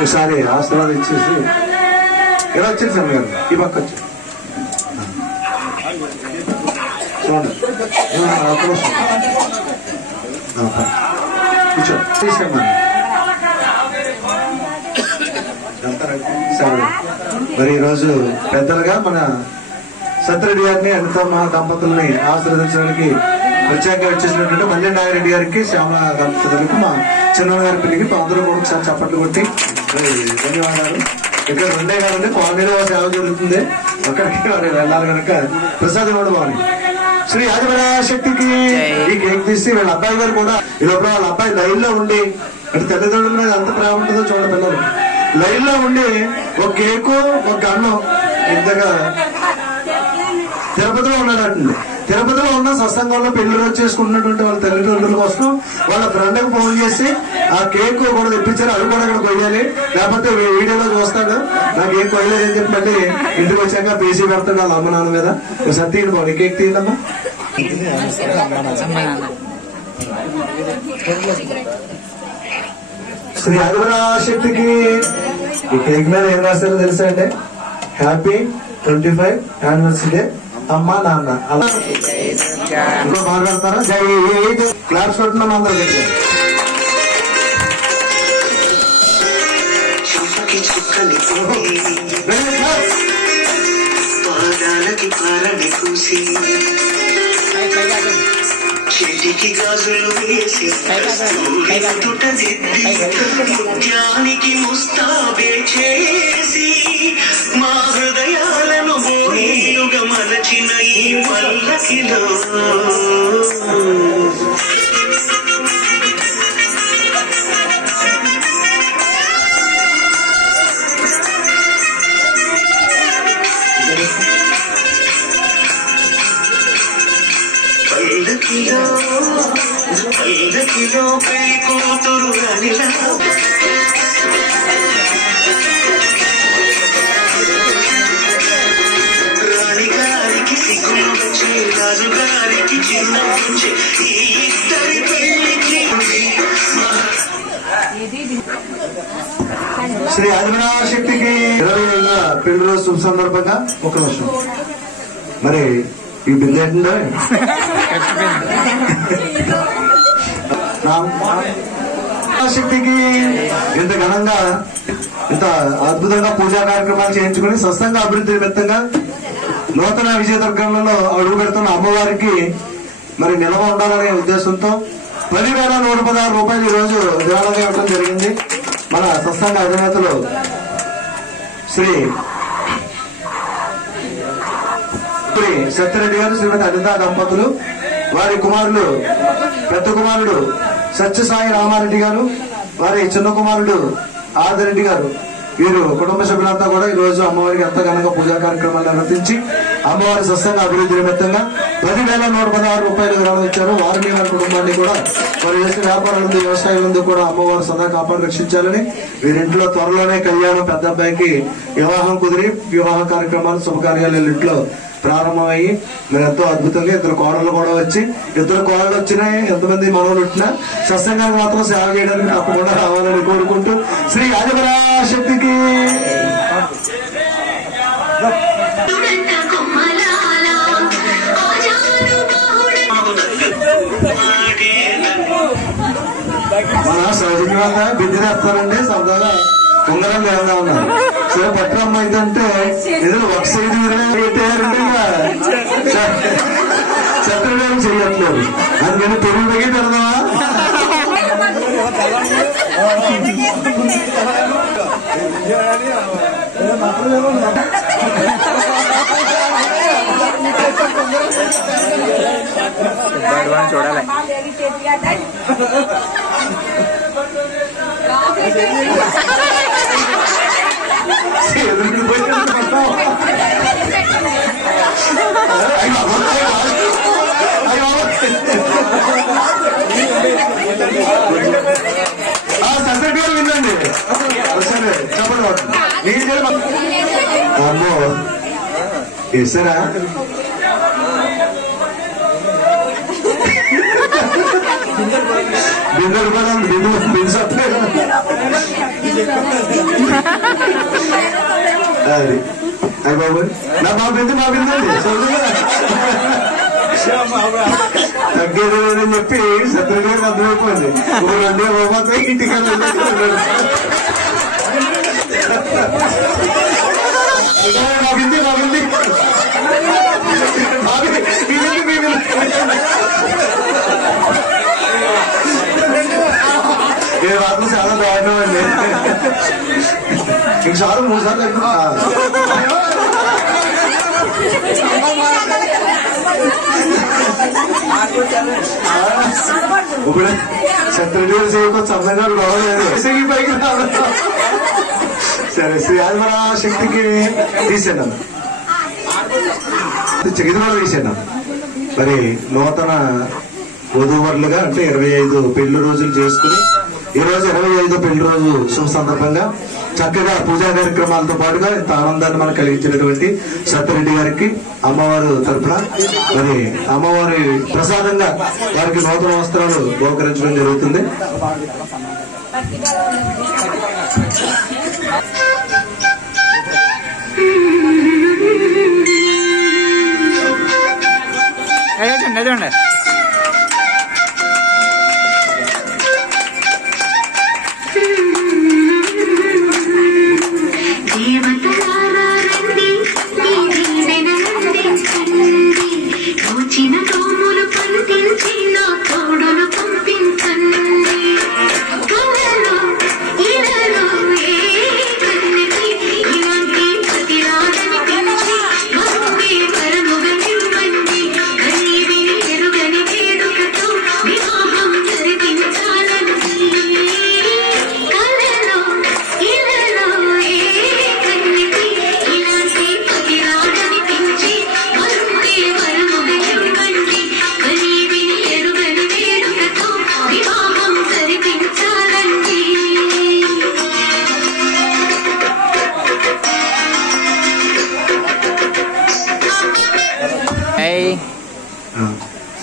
ఒకసారి ఆశీర్వాదం ఇచ్చేసి ఎలా వచ్చింది సార్ గారు ఈ పక్క వచ్చి చూడండి సరే మరి ఈరోజు పెద్దలుగా మన సత్యరెడ్డి గారిని అనితమ్మ దంపతుల్ని ఆశీర్వదించడానికి ప్రత్యేకంగా వచ్చేసినటువంటి మల్లె నాగిరెడ్డి గారికి శ్యామల దంపతులకు మా చిన్న గారి పిల్లికి అందరూ కూడా ఒకసారి చప్పట్లు కొట్టి ధన్యవాదాలు. ఇక్కడ రెండే కాదండి కాలనీలో సేవ జరుగుతుంది అక్కడికి వెళ్ళాలి కనుక ప్రసాదం కూడా బాగుంది. శ్రీ ఆదిపరాశక్తికి ఈ కేక్ తీసి వీళ్ళ అబ్బాయి గారు కూడా ఈలోపల వాళ్ళ అబ్బాయి లైన్ లో ఉండి అంటే తల్లిదండ్రుల మీద ఎంత ప్రేమ ఉంటుందో చూడండి. పిల్లలు లైన్ లో ఉండి ఒక కేకు ఒక అన్నం ఇంతగా తిరుపతిలో ఉన్నాడండి. తిరుపతిలో ఉన్న సత్సంగంలో పెళ్లి రోజు చేసుకుంటున్నటువంటి వాళ్ళ తల్లిదండ్రుల కోసం వాళ్ళ ఫ్రెండ్కి ఫోన్ చేసి ఆ కేక్ కూడా తెప్పించారు. అది కూడా ఇక్కడ కొయ్యాలి, లేకపోతే వీడియోలో చూస్తాడు నాకు ఏం కొయ్యలేదు అని చెప్పి మళ్ళీ ఇంటికి వచ్చాక పేసీ పెడతాడు వాళ్ళ అమ్మ నాన్న మీద. ఒకసారి తీయండి బాబు కేక్ తీయండమ్మా. శ్రీ ఆదిపరాశక్తికి ఈ కేక్ మీద ఏం రాశారో తెలుసా అండి? హ్యాపీ 25 యానివర్సరీ డే అమ్మా నాన్న. అలా ఇంకో మాట్లాడతారా? జై క్లాప్స్ కొట్టున్నాం అందరూ. చెటికి గాజులు వేసి ముత్యానికి ముస్తాబే చేసి మా హృదయాలను బోరేలుగా మలచిన ఈ పల్లకిలో పల్లకిలో పెళ్లి కూతురు రాణిలా రాణిగారికి సిగ్గులు వచ్చే రాజుగారికి చిన్న వచ్చే ఈ ఇద్దరి పెళ్లికి శ్రీ ఆదిపరాశక్తికి 20 పెళ్లి రోజు శుభ సందర్భంగా ఒక నిమిషం మరి ఈ బిల్లు ఏంటంటే శక్తికి ఇంత ఘనంగా ఇంత అద్భుతంగా పూజా కార్యక్రమాలు చేయించుకుని స్వస్థంగా అభివృద్ధి నిమిత్తంగా నూతన విజయదుర్గంలో అడుగు పెడుతున్న అమ్మవారికి మరి నిలవ ఉండాలనే ఉద్దేశంతో 10,116 రూపాయలు ఈ రోజు విరాళంగా ఇవ్వడం జరిగింది. మన స్వస్థంగ అధినేతలు శ్రీ సత్యరెడ్డి గారు, శ్రీమతి అనిత దంపతులు, వారి కుమారులు పెద్ద కుమారుడు సత్యసాయి రామారెడ్డి గారు, వారి చిన్న కుమారుడు ఆదిరెడ్డి గారు, వీరు కుటుంబ సభ్యులంతా కూడా ఈ రోజు అమ్మవారికి ఎంత ఘనంగా పూజా కార్యక్రమాలు నిర్వర్తించి అమ్మవారి స్వస్థంగా అభివృద్ధి నిమిత్తంగా 10,116 రూపాయలు విరాళం ఇచ్చారు. వారిని వారి కుటుంబాన్ని కూడా వారు చేసిన వ్యాపారాలందు వ్యవసాయాలందు కూడా అమ్మవారు సదా కాపాడు రక్షించాలని, వీరింట్లో త్వరలోనే కళ్యాణం పెద్ద అబ్బాయికి వివాహం కుదిరి వివాహ కార్యక్రమాలు శుభకార్యాలు ఇంట్లో ప్రారంభమయ్యి మరి ఎంతో అద్భుతంగా ఇద్దరు కోడళ్ళు కూడా వచ్చి, ఇద్దరు కోడళ్ళు వచ్చినాయి, ఎంతమంది మనవులు వచ్చినా సత్సంగానికి మాత్రం సేవ చేయడానికి తప్పకుండా రావాలని కోరుకుంటూ శ్రీ ఆదిపరాశక్తికి మన సౌజన్యంగా బిడ్డరేస్తారండి. సరదాగా ఉంగరం లేకుండా ఉన్నారు. సరే పట్టణం అయితే ఏదో ఒక సైడ్ చట్టం చేయట్లేదు, అందుకని పెరుగు తగ్గి పెడదామా? చూడాలి. సబ్జెక్ట్ గారు విందండి. సరే చెప్పండి. అమ్మో వేసారా? బిందెలు కూడా అది అయ్యి బాబు నా బాబింది తగ్గేది లేదని చెప్పి సత్యగారికి అర్థమైపోయింది. రెండే బాబా ఇంటికి బాబింది ఏ మాత్రం చాలా దారుణం అండి. ఇంకోసారి 3 సార్లు ఇప్పుడే శత్రుడు చేయకపోతే సొంతంగా రావలేదు పైకి రావడం. సరే శ్రీ ఆదిపరాశక్తికి తీసేద్దాం, ఇది కూడా తీసేద్దాం. మరి నూతన వధూవరులుగా అంటే 25 పెళ్లి రోజులు చేసుకుని ఈ రోజు 25వ పెళ్లి రోజు శుభ సందర్భంగా చక్కగా పూజా కార్యక్రమాలతో పాటుగా ఇంత ఆనందాన్ని మనకు కలిగించినటువంటి సత్యరెడ్డి గారికి అమ్మవారు తరఫున మరి అమ్మవారి ప్రసాదంగా వారికి నూతన వస్త్రాలు బహుకరించడం జరుగుతుంది. అదే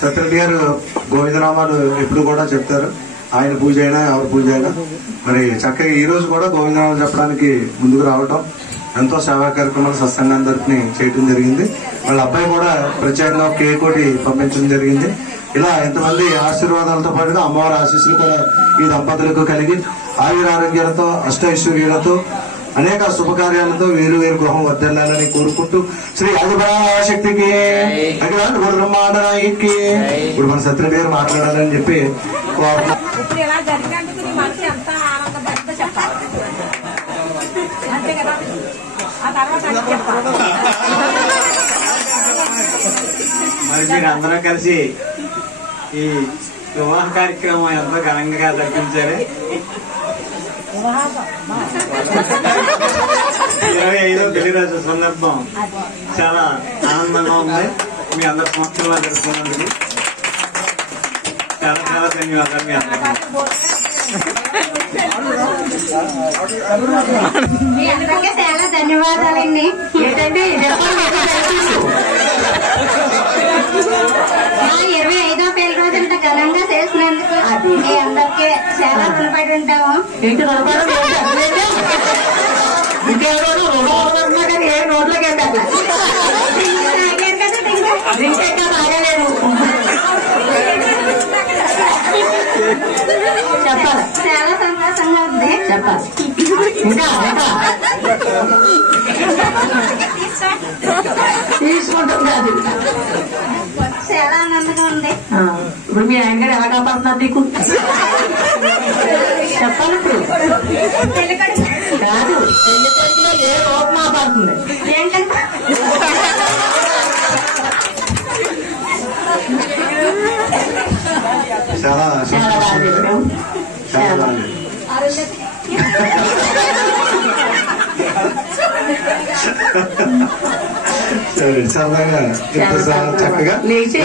సత్యరెడ్డి గారు గోవిందనామాలు ఎప్పుడు కూడా చెప్తారు. ఆయన పూజ అయినా ఎవరి పూజ అయినా మరి చక్కగా ఈ రోజు కూడా గోవిందనామాలు చెప్పడానికి ముందుకు రావటం, ఎంతో సేవా కార్యక్రమాలు సత్సంగాన్ని తరపుని చేయడం జరిగింది. వాళ్ళ అబ్బాయి కూడా ప్రత్యేకంగా కేక్ ఒకటి పంపించడం జరిగింది. ఇలా ఎంతమంది ఆశీర్వాదాలతో పాటుగా అమ్మవారి ఆశీస్సులు కూడా ఈ దంపతులకు కలిగి ఆయురారోగ్యాలతో అష్టైశ్వర్యాలతో అనేక శుభకార్యాలతో వేరు వేరు గృహం వర్ధిల్లాలని కోరుకుంటూ శ్రీ ఆదిపరాశక్తికి బ్రహ్మాండానికి ఇప్పుడు మన సత్యరెడ్డి గారు మాట్లాడాలని చెప్పి మరి మీరు అందరూ కలిసి ఈ వివాహ కార్యక్రమం ఎంతో ఘనంగా జరిపించారు. 25వ పెళ్లి రోజు సందర్భం చాలా ఆనందంగా ఉంది. మీ అందరి సంవత్సరాలు జరుపుకున్నందుకు చాలా చాలా ధన్యవాదాలు. మీ అందరికీ చాలా ధన్యవాదాలండి. ఏంటంటే 25వ పెళ్లి రోజు ఇంత ఘనంగా చేసినందుకు మీ అందరికీ చాలా రుణపడి ఉంటాము. ఇంటి రుణపడి ఇంకేదో రుణపడుతున్నా కానీ ఏ నోట్లోకి వెళ్ళాలి ఇంకెక్క తాగలేదు. చెప్పాలి, చాలా సంతోషంగా ఉంది. చెప్పాలి. ఇంకా తీసుకుంటుంది అది. చాలా ఆనందంగా ఉంది. ఇప్పుడు మీ ఆయన గారు ఎలా కాపాడుతున్నారు నీకు చెప్పాలి. ఇప్పుడు కాదు, ఏ రూపం మాట్లాడుతుంది ఏంటంటే చాలా చాలా బాగా చెప్పాం. చాలా బాగా సరే, సరదాగా ఇంత చక్కగా లేచి